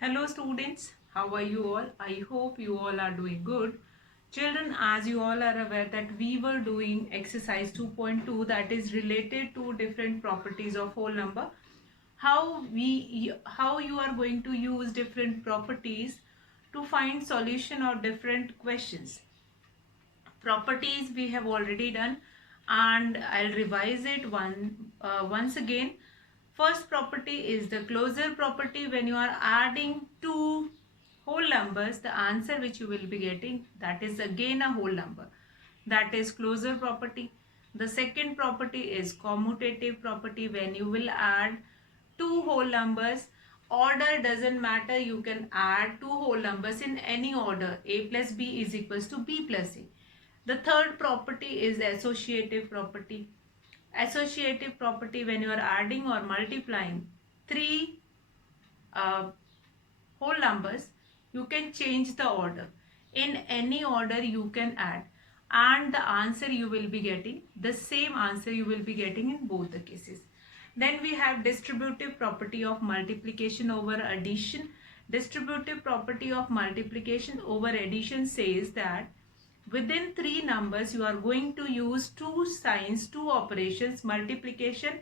Hello students, how are you all? I hope you all are doing good. Children, as you all are aware that we were doing exercise 2.2 that is related to different properties of whole number. How you are going to use different properties to find solution of different questions. Properties we have already done and I'll revise it once again. First property is the closure property. When you are adding two whole numbers, the answer which you will be getting, that is again a whole number, that is closure property. The second property is commutative property. When you will add two whole numbers, order doesn't matter, you can add two whole numbers in any order. A plus b is equals to b plus a. The third property is associative property. Associative property, when you are adding or multiplying three uh, whole numbers, you can change the order. In any order you can add, and the answer you will be getting, the same answer you will be getting in both the cases. Then we have distributive property of multiplication over addition. Distributive property of multiplication over addition says that within three numbers you are going to use two signs, two operations, multiplication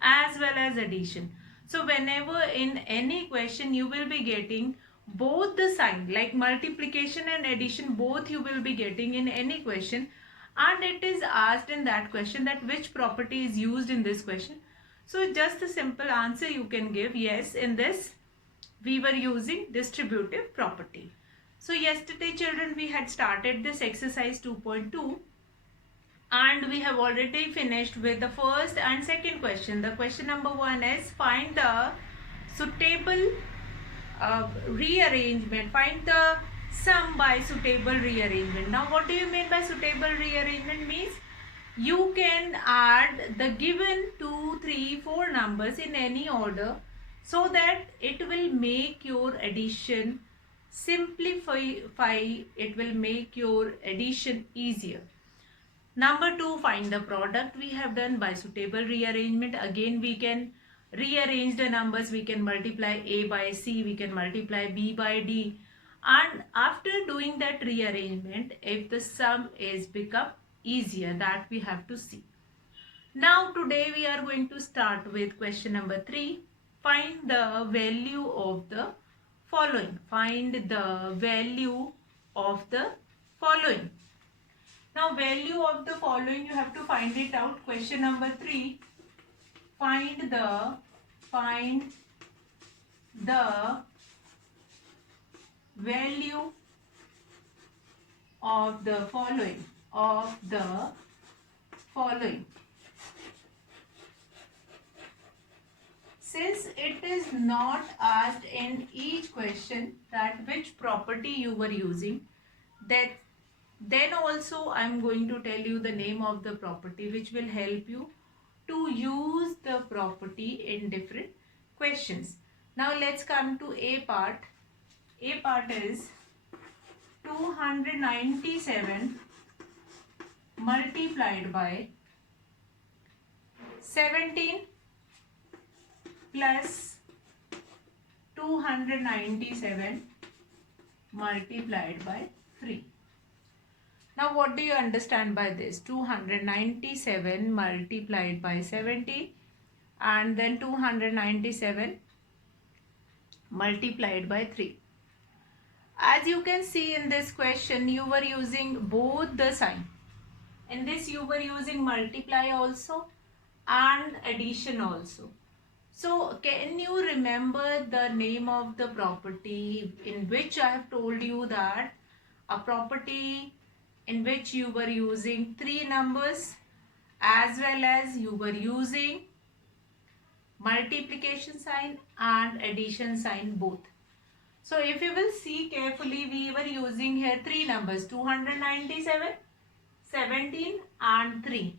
as well as addition. So whenever in any question you will be getting both the sign, like multiplication and addition, both you will be getting in any question, and it is asked in that question that which property is used in this question. So just a simple answer you can give, yes, in this we were using distributive property. So yesterday children we had started this exercise 2.2 and we have already finished with the first and second question. The question number 1 is find the suitable rearrangement, find the sum by suitable rearrangement. Now what do you mean by suitable rearrangement? Means you can add the given 2, 3, 4 numbers in any order so that it will make your addition simplify, it will make your addition easier. Number 2, find the product. We have done by suitable rearrangement. Again we can rearrange the numbers. We can multiply a by c, we can multiply b by d, and after doing that rearrangement, if the sum is become easier, that we have to see. Now today we are going to start with question number 3. Find the value of the following. Find the value of the following. Now value of the following, you have to find it out. Question number 3. Find the value of the following. Since it is not asked in each question that which property you were using, then also I am going to tell you the name of the property which will help you to use the property in different questions. Now let's come to A part. A part is 297 multiplied by 17 plus 297 multiplied by 3. Now what do you understand by this? 297 multiplied by 70 and then 297 multiplied by 3. As you can see in this question, you were using both the sign. In this you were using multiply also and addition also. So can you remember the name of the property in which I have told you that a property in which you were using three numbers as well as you were using multiplication sign and addition sign both. So if you will see carefully, we were using here three numbers, 297, 17 and 3.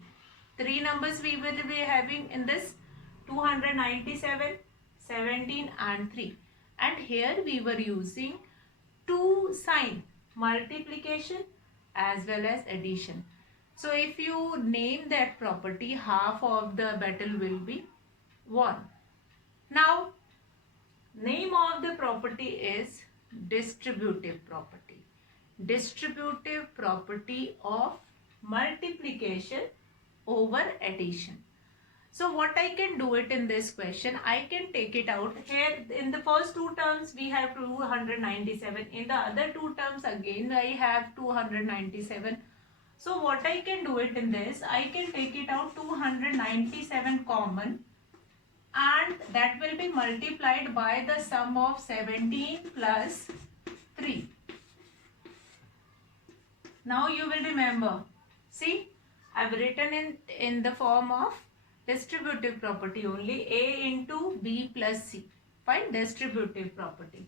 Three numbers we will be having in this 297, 17 and 3. And here we were using two sign, multiplication as well as addition. So if you name that property, half of the battle will be won. Now name of the property is distributive property. Distributive property of multiplication over addition. So what I can do it in this question, I can take it out. Here in the first two terms we have 297. In the other two terms again I have 297. So what I can do it in this, I can take it out 297 common, and that will be multiplied by the sum of 17 plus 3. Now you will remember. See, I have written in the form of distributive property only, A into B plus C. Find distributive property.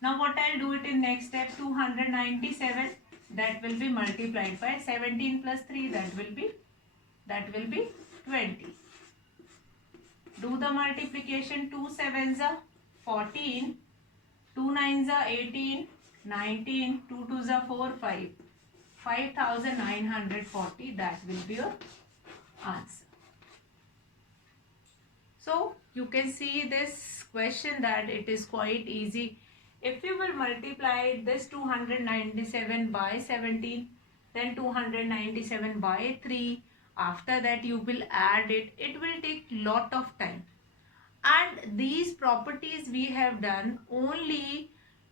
Now what I'll do it in next step, 297, that will be multiplied by 17 plus 3, that will be 20. Do the multiplication. 2 sevens are 14, 2 nines are 18, 19, 2 twos are 4, 5. 5,940, that will be your answer. So you can see this question that it is quite easy. If you will multiply this 297 by 17, then 297 by 3, after that you will add it. It will take lot of time. And these properties we have done only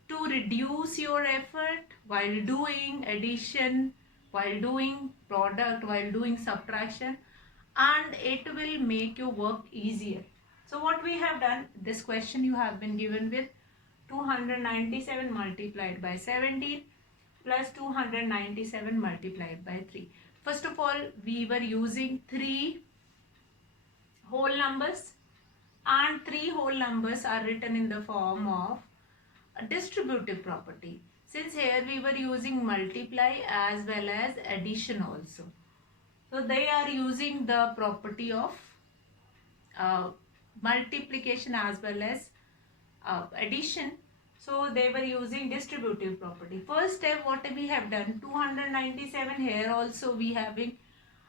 to reduce your effort while doing addition, while doing product, while doing subtraction, and it will make your work easier. So what we have done, this question you have been given with 297 multiplied by 17 plus 297 multiplied by 3. First of all, we were using 3 whole numbers, and 3 whole numbers are written in the form of a distributive property. Since here we were using multiply as well as addition also. So they are using the property of multiplication as well as addition. So they were using distributive property. First step what we have done, 297 here also we having,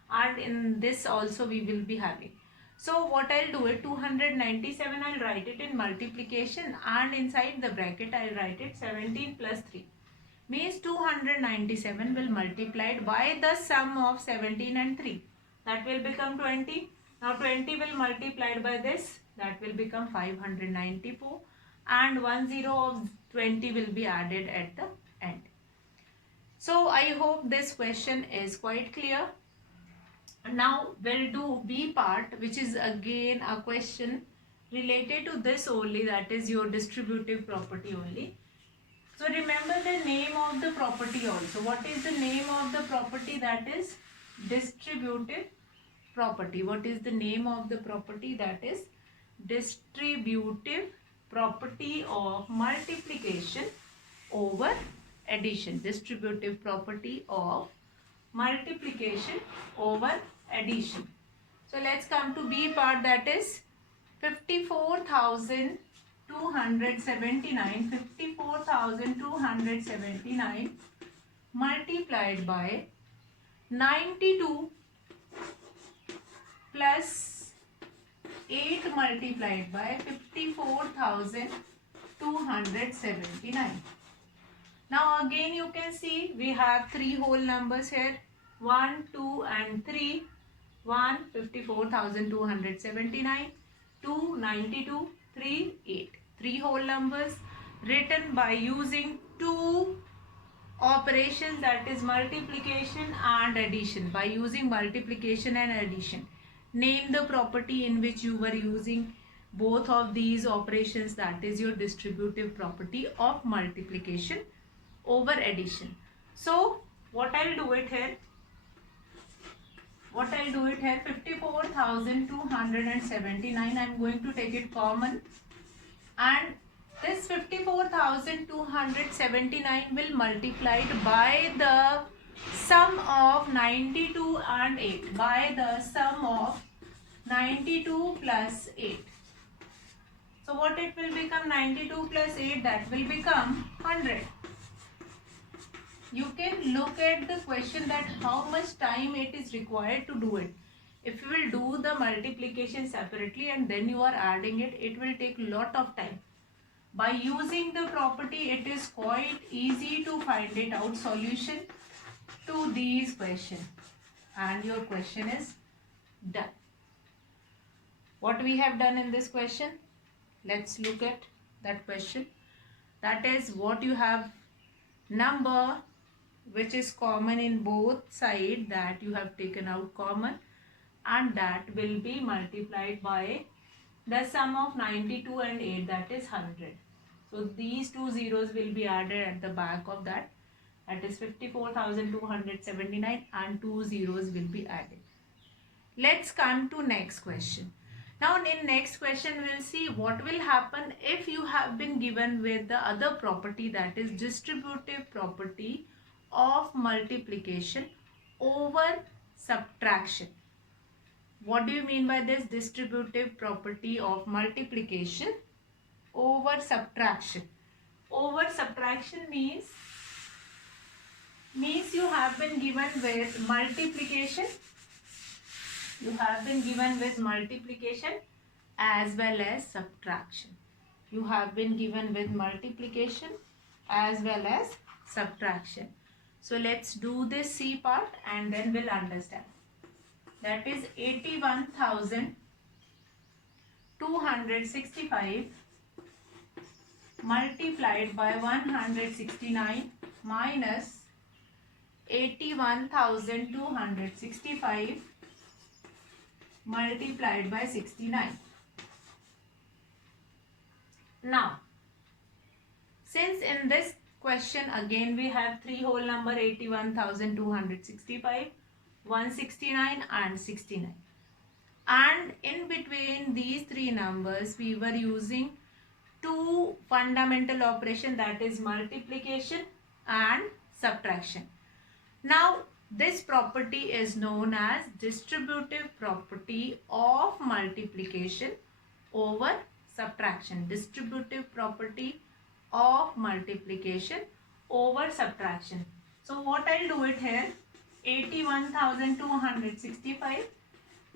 and in this also we will be having. So what I'll do it, 297 I'll write it in multiplication, and inside the bracket I'll write it 17 plus 3. Means 297 will multiplied by the sum of 17 and 3. That will become 20. Now 20 will multiplied by this. That will become 594. And 10 of 20 will be added at the end. So I hope this question is quite clear. Now we'll do B part, which is again a question related to this only, that is your distributive property only. So remember the name of the property also. What is the name of the property? That is distributive property. What is the name of the property? That is distributive property of multiplication over addition. Distributive property of multiplication over addition. So let's come to B part, that is 54,279 multiplied by 92 plus 8 multiplied by 54,279. Now again you can see we have 3 whole numbers here, 1, 2 and 3. 1, 54,279, 2, 92, 3, 8. 3 whole numbers written by using 2 operations, that is multiplication and addition. By using multiplication and addition. Name the property in which you were using both of these operations, that is your distributive property of multiplication over addition. So what I'll do it here, 54,279, I'm going to take it common, and this 54,279 will multiplied by the sum of 92 and 8, by the sum of 92 plus 8. So what it will become, 92 plus 8, that will become 100. You can look at the question that how much time it is required to do it. If you will do the multiplication separately and then you are adding it, it will take lot of time. By using the property, it is quite easy to find it out solution to these questions. And your question is done. What we have done in this question? Let's look at that question. That is, what you have number which is common in both sides, that you have taken out common, and that will be multiplied by the sum of 92 and 8, that is 100. So these two zeros will be added at the back of that. That is 54,279 and two zeros will be added. Let's come to next question. Now in next question we'll see what will happen if you have been given with the other property, that is distributive property of multiplication over subtraction. What do you mean by this distributive property of multiplication over subtraction? Over subtraction means you have been given with multiplication. You have been given with multiplication as well as subtraction. You have been given with multiplication as well as subtraction. So let's do this C part and then we'll understand. That is 81,265 multiplied by 169 minus 81,265 multiplied by 69. Now, since in this question again we have three whole number, 81,265, 169 and 69, and in between these three numbers we were using two fundamental operation, that is multiplication and subtraction. Now this property is known as distributive property of multiplication over subtraction. Distributive property of multiplication over subtraction. So what I'll do it here, 81,265,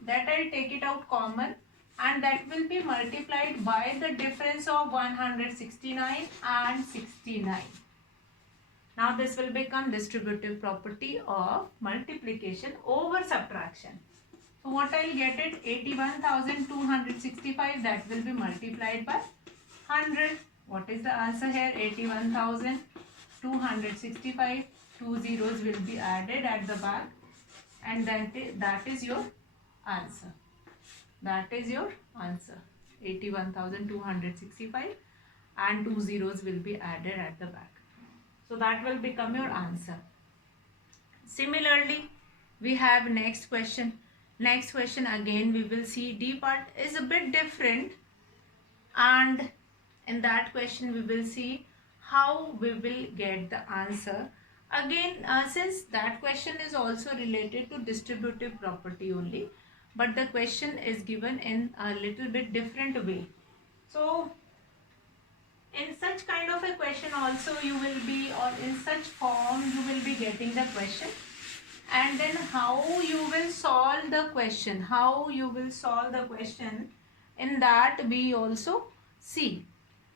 that I'll take it out common, and that will be multiplied by the difference of 169 and 69. Now this will become distributive property of multiplication over subtraction. So what I'll get it, 81,265, that will be multiplied by 100. What is the answer here? 81,265. Two zeros will be added at the back, and that is your answer. That is your answer. 81,265 and two zeros will be added at the back. So that will become your answer. Similarly, we have next question. Next question again we will see D part is a bit different, and in that question we will see how we will get the answer. Again, since that question is also related to distributive property only, but the question is given in a little bit different way. So in such kind of a question also you will be, or in such form you will be getting the question, and then how you will solve the question, in that we also see.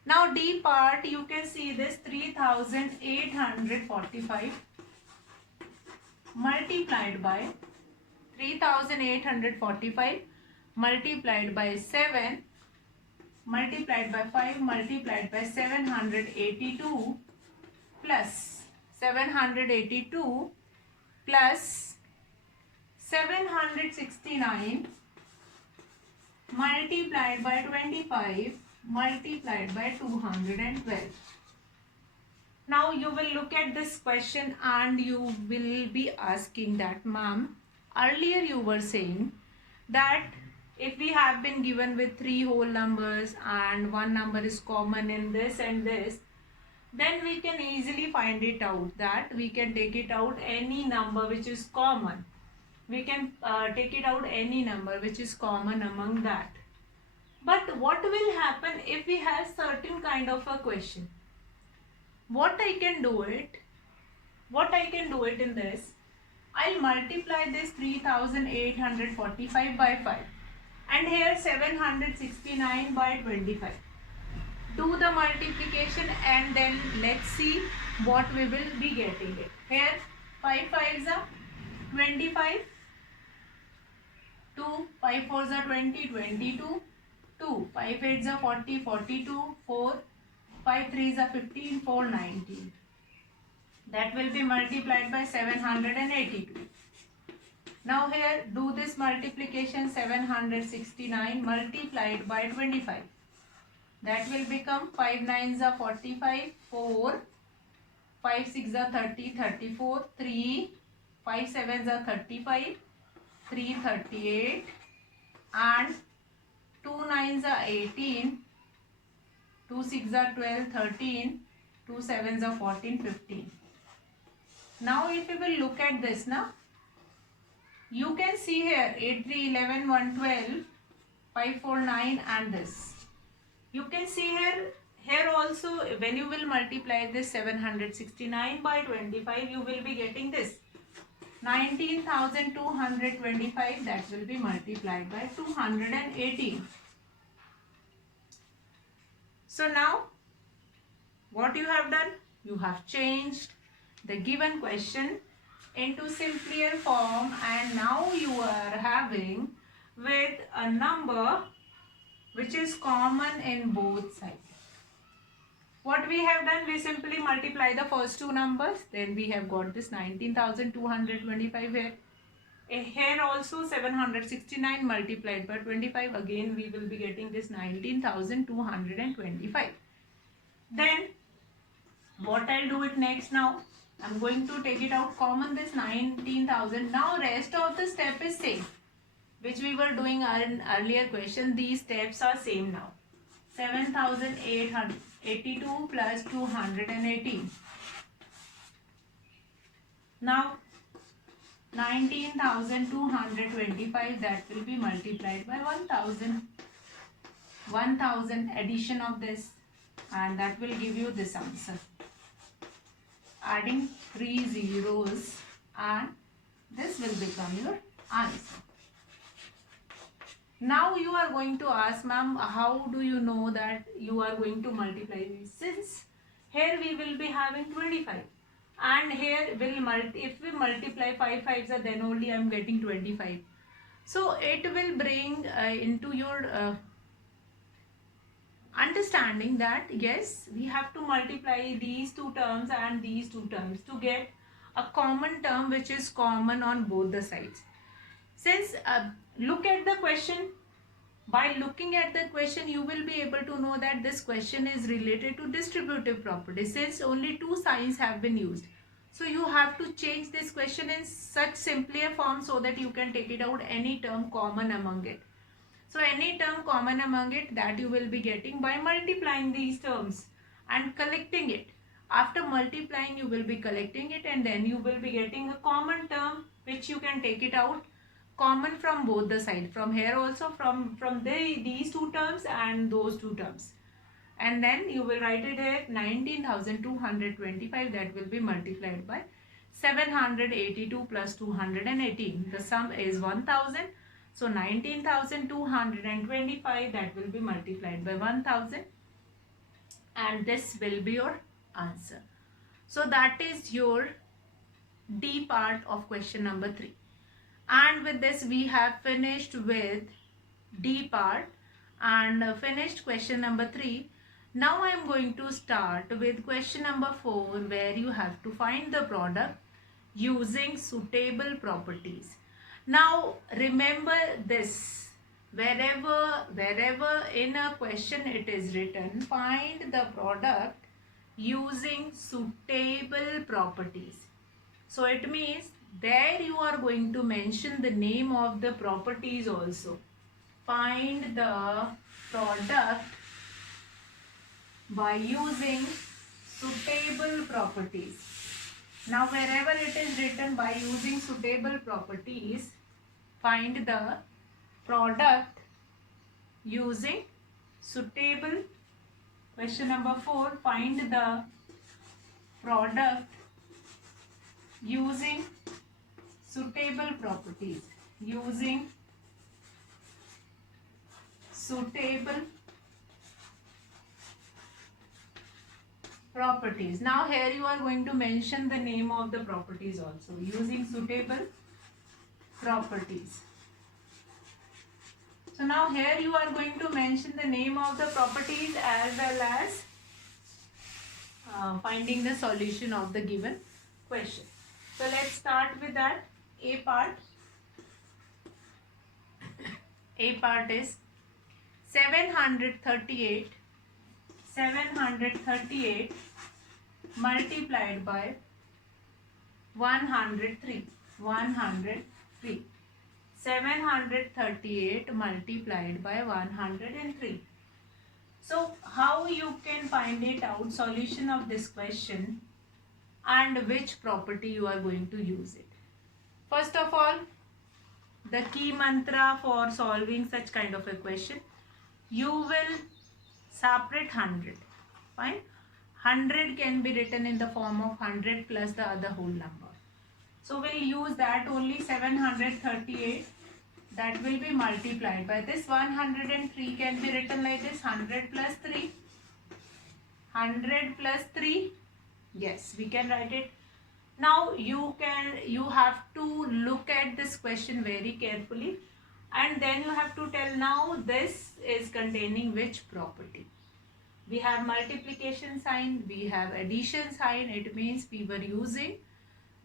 Now D part, you can see this 3,845 multiplied by 3,845 multiplied by 7 multiplied by 5 multiplied by 782 plus 782 plus 769 multiplied by 25 multiplied by 212. Now you will look at this question and you will be asking that, ma'am, earlier you were saying that if we have been given with three whole numbers and one number is common in this and this, then we can easily find it out, that we can take it out any number which is common. We can take it out any number which is common among that. But what will happen if we have certain kind of a question? What I can do it in this, I'll multiply this 3,845 by 5 and here 769 by 25. do the multiplication and then let's see what we will be getting it. Here 5 5s are 25, 2 5 4s are 20 22, 2 5 8s are 40 42, 4 5 3s are 15, 4 19. That will be multiplied by 782. Now here do this multiplication, 769 multiplied by 25. That will become 5 9s are 45, 4 5 6 are 30, 34, 3 5 7s are 35, 3 38, and 2 9s are 18, 2 6 are 12, 13, 2 7s are 14, 15. Now if we will look at this now, you can see here 8 3 11 1 12, 5 4 9 and this. You can see here also when you will multiply this 769 by 25, you will be getting this 19,225. That will be multiplied by 218. So now what you have done? You have changed the given question into simpler form, and now you are having with a number which is common in both sides. What we have done, we simply multiply the first two numbers, then we have got this 19,225 here. Here also 769 multiplied by 25, again we will be getting this 19,225. Then what I'll do it next now, I'm going to take it out common, this 19,000. Now rest of the step is same, which we were doing in earlier question. These steps are same now. 7,882 plus 218. Now 19,225, that will be multiplied by 1,000. 1,000 addition of this, and that will give you this answer. Adding 3 zeros, and this will become your answer. Now you are going to ask, ma'am, how do you know that you are going to multiply these? Since here we will be having 25, and here if we multiply 5 5s, then only I am getting 25. So it will bring into your understanding that yes, we have to multiply these two terms and these two terms to get a common term which is common on both the sides. Since look at the question, by looking at the question you will be able to know that this question is related to distributive property, since only two signs have been used. So you have to change this question in such simpler form so that you can take it out any term common among it. So any term common among it, that you will be getting by multiplying these terms and collecting it. After multiplying you will be collecting it, and then you will be getting a common term which you can take it out common from both the sides, from here also, from these two terms and those two terms. And then you will write it here 19,225, that will be multiplied by 782 plus 218. The sum is 1,000. So 19,225, that will be multiplied by 1,000, and this will be your answer. So that is your D part of question number 3. And with this we have finished with D part and finished question number 3. Now I am going to start with question number 4, where you have to find the product using suitable properties. Now remember this, wherever in a question it is written, find the product using suitable properties. So it means there you are going to mention the name of the properties also. Find the product by using suitable properties. Now wherever it is written by using suitable properties, find the product using suitable. Question number 4, find the product using suitable properties. Using suitable properties. Now here you are going to mention the name of the properties also using suitable properties. So now here you are going to mention the name of the properties as well as finding the solution of the given question. So let's start with that. A part. A part is 738 multiplied by 103. 738 multiplied by 103. So how you can find it out, solution of this question, and which property you are going to use it? First of all, the key mantra for solving such kind of a question, you will separate 100. Fine. 100 can be written in the form of 100 plus the other whole number. So we'll use that only. 738, that will be multiplied by this. 103 can be written like this, 100 plus 3. 100 plus 3. Yes, we can write it. Now you have to look at this question very carefully, and then you have to tell now this is containing which property. We have multiplication sign, we have addition sign. It means we were using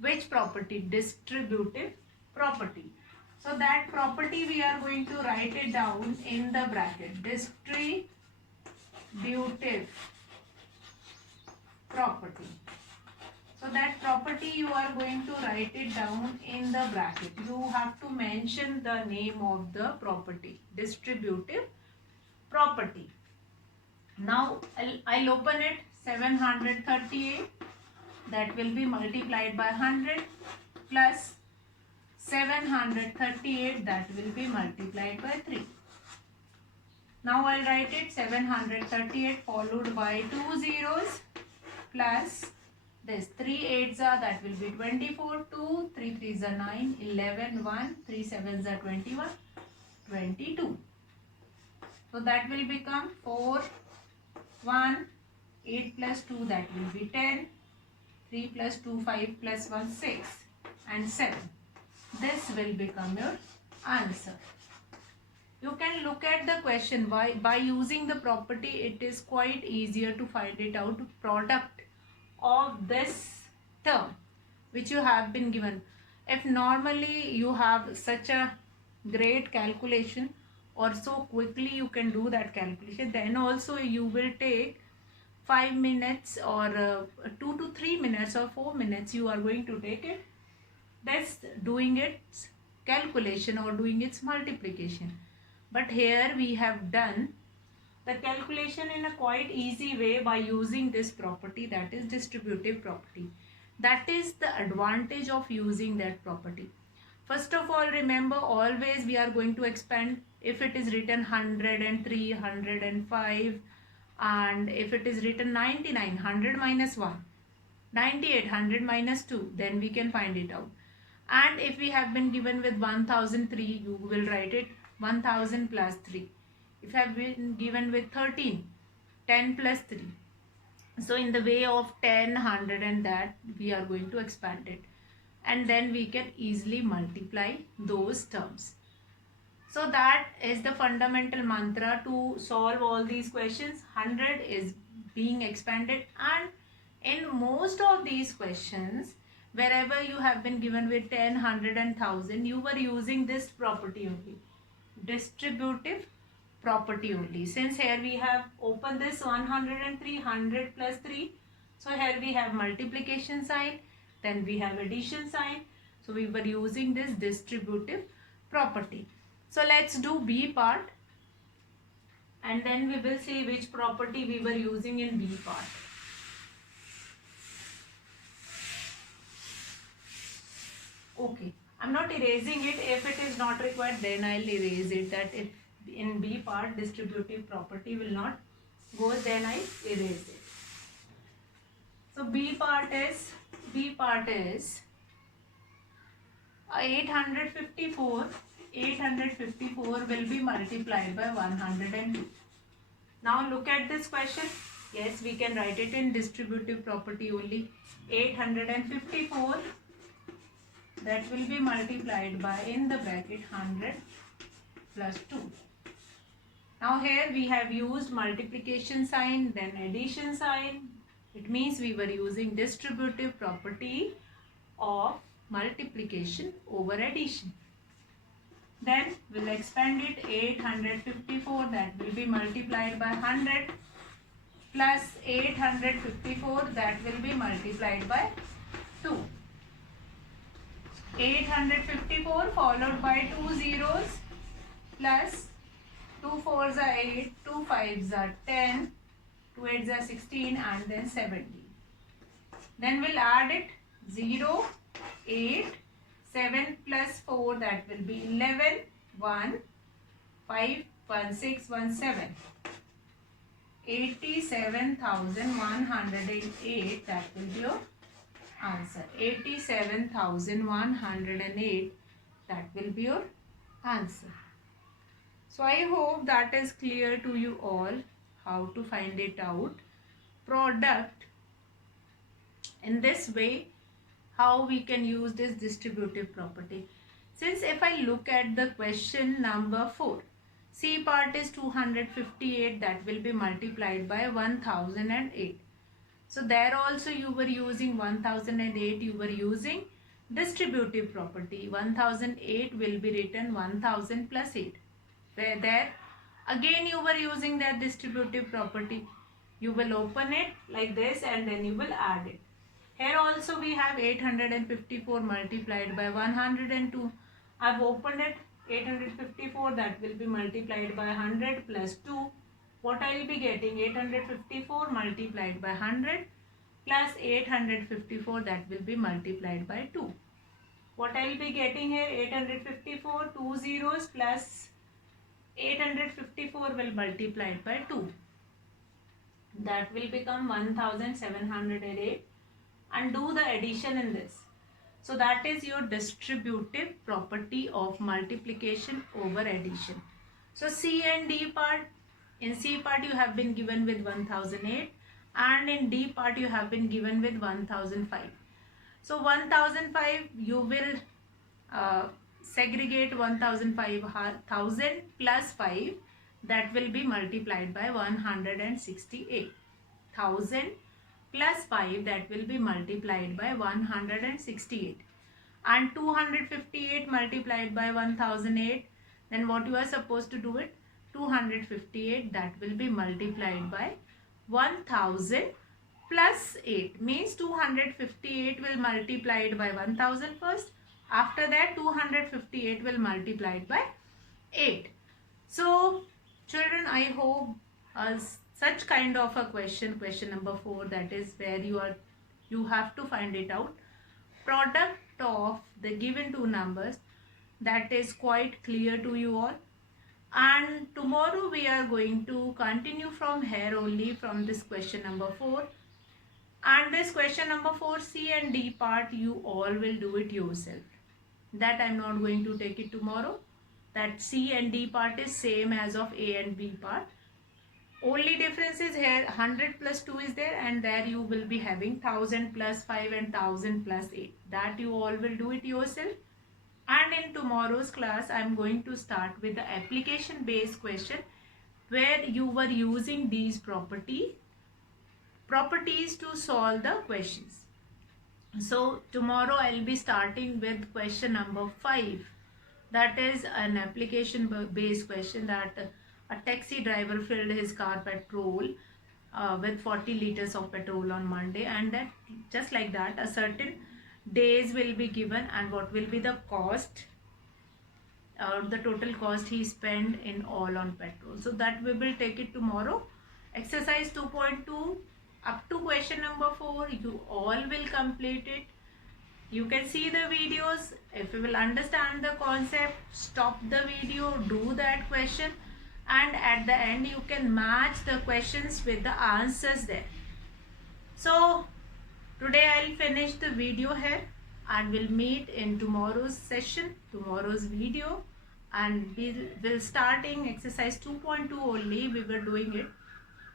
which property? Distributive property. So that property we are going to write it down in the bracket. Distributive property. So that property you are going to write it down in the bracket. You have to mention the name of the property. Distributive property. Now I'll open it. 738, that will be multiplied by 100 plus 738, that will be multiplied by 3. Now I'll write it. 738 followed by 2 zeros plus this 3 8s are, that will be 24, 2 3 3s are 9, 11, 1 3 7s are 21, 22. So that will become 4 1 8 plus 2, that will be 10, 3 plus 2 5 plus 1 6 and 7. This will become your answer. You can look at the question. By using the property, it is quite easier to find it out, product of this term which you have been given. If normally you have such a great calculation or so quickly you can do that calculation, then also you will take 5 minutes or 2 to 3 minutes or 4 minutes you are going to take it. That's doing its calculation or doing its multiplication. But here we have done the calculation in a quite easy way by using this property, that is distributive property. That is the advantage of using that property. First of all, remember, always we are going to expand. If it is written 103, 105, and if it is written 99, 100 minus 1, 98, 100 minus 2, then we can find it out. And if we have been given with 1003, you will write it 1000 plus 3. If you have been given with 13, 10 plus 3. So in the way of 10, 100 and that, we are going to expand it. And then we can easily multiply those terms. So that is the fundamental mantra to solve all these questions. 100 is being expanded, and in most of these questions, wherever you have been given with 10, 100 and 1000, you were using this property only. Distributive property only. Since here we have opened this 103, 100 plus 3. So here we have multiplication sign, then we have addition sign. So we were using this distributive property. So let's do B part, and then we will see which property we were using in B part. Okay, I'm not erasing it. If it is not required, then I'll erase it. That if in B part distributive property will not go, then I erase it. So B part is 854. 854 will be multiplied by 102. Now look at this question. Yes, we can write it in distributive property only. 854 that will be multiplied by, in the bracket, 100 plus 2. Now here we have used multiplication sign, then addition sign. It means we were using distributive property of multiplication over addition. Then we'll expand it. 854 that will be multiplied by 100 plus 854 that will be multiplied by 2. 854 followed by 2 zeros plus 2 fours are 8, 2 fives are 10, 2 eights are 16 and then 17. Then we'll add it. 0, 8, 7 plus 4 that will be 11, 1, 5, 1, 6, 1, 7. 87,108 that will be your answer. 87,108 that will be your answer. So I hope that is clear to you all how to find it out. Product. In this way, how we can use this distributive property. Since if I look at the question number 4, C part is 258 that will be multiplied by 1008. So there also you were using 1008, you were using distributive property. 1008 will be written 1000 plus 8. Where there again you were using that distributive property. You will open it like this and then you will add it. Here also we have 854 multiplied by 102. I've opened it. 854 that will be multiplied by 100 plus 2. What I will be getting? 854 multiplied by 100 plus 854 that will be multiplied by 2. What I will be getting here? 854, 2 zeros plus 854 will multiplied by 2. That will become 1708 and do the addition in this. So that is your distributive property of multiplication over addition. So C and D part, in C part you have been given with 1008 and in D part you have been given with 1005. So 1005 you will segregate 1000 plus 5 that will be multiplied by 168. 1000 plus 5 that will be multiplied by 168 and 258 multiplied by 1008, then what you are supposed to do it? 258 that will be multiplied by 1000 plus 8 means 258 will multiplied by 1000 first. After that 258 will multiplied by 8. So children, I hope such kind of a question number 4, that is where you have to find it out. Product of the given two numbers, that is quite clear to you all. And tomorrow we are going to continue from here only, from this question number 4. And this question number 4, C and D part, you all will do it yourself. That I am not going to take it tomorrow. That C and D part is same as of A and B part. Only difference is here 100 plus 2 is there, and there you will be having 1000 plus 5 and 1000 plus 8. That you all will do it yourself. And in tomorrow's class, I am going to start with the application based question where you were using these properties to solve the questions. So tomorrow I will be starting with question number 5. That is an application based question, that a taxi driver filled his car petrol with 40 liters of petrol on Monday, and that just like that a certain days will be given and what will be the cost, the total cost he spent in all on petrol. So that we will take it tomorrow. Exercise 2.2 up to question number 4 you all will complete it. You can see the videos. If you will understand the concept, stop the video, do that question, and at the end you can match the questions with the answers there. So today I'll finish the video here and we'll meet in tomorrow's session, tomorrow's video, and we'll starting exercise 2.2 only. We were doing it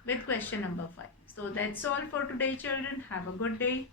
with question number 5. So that's all for today, children. Have a good day.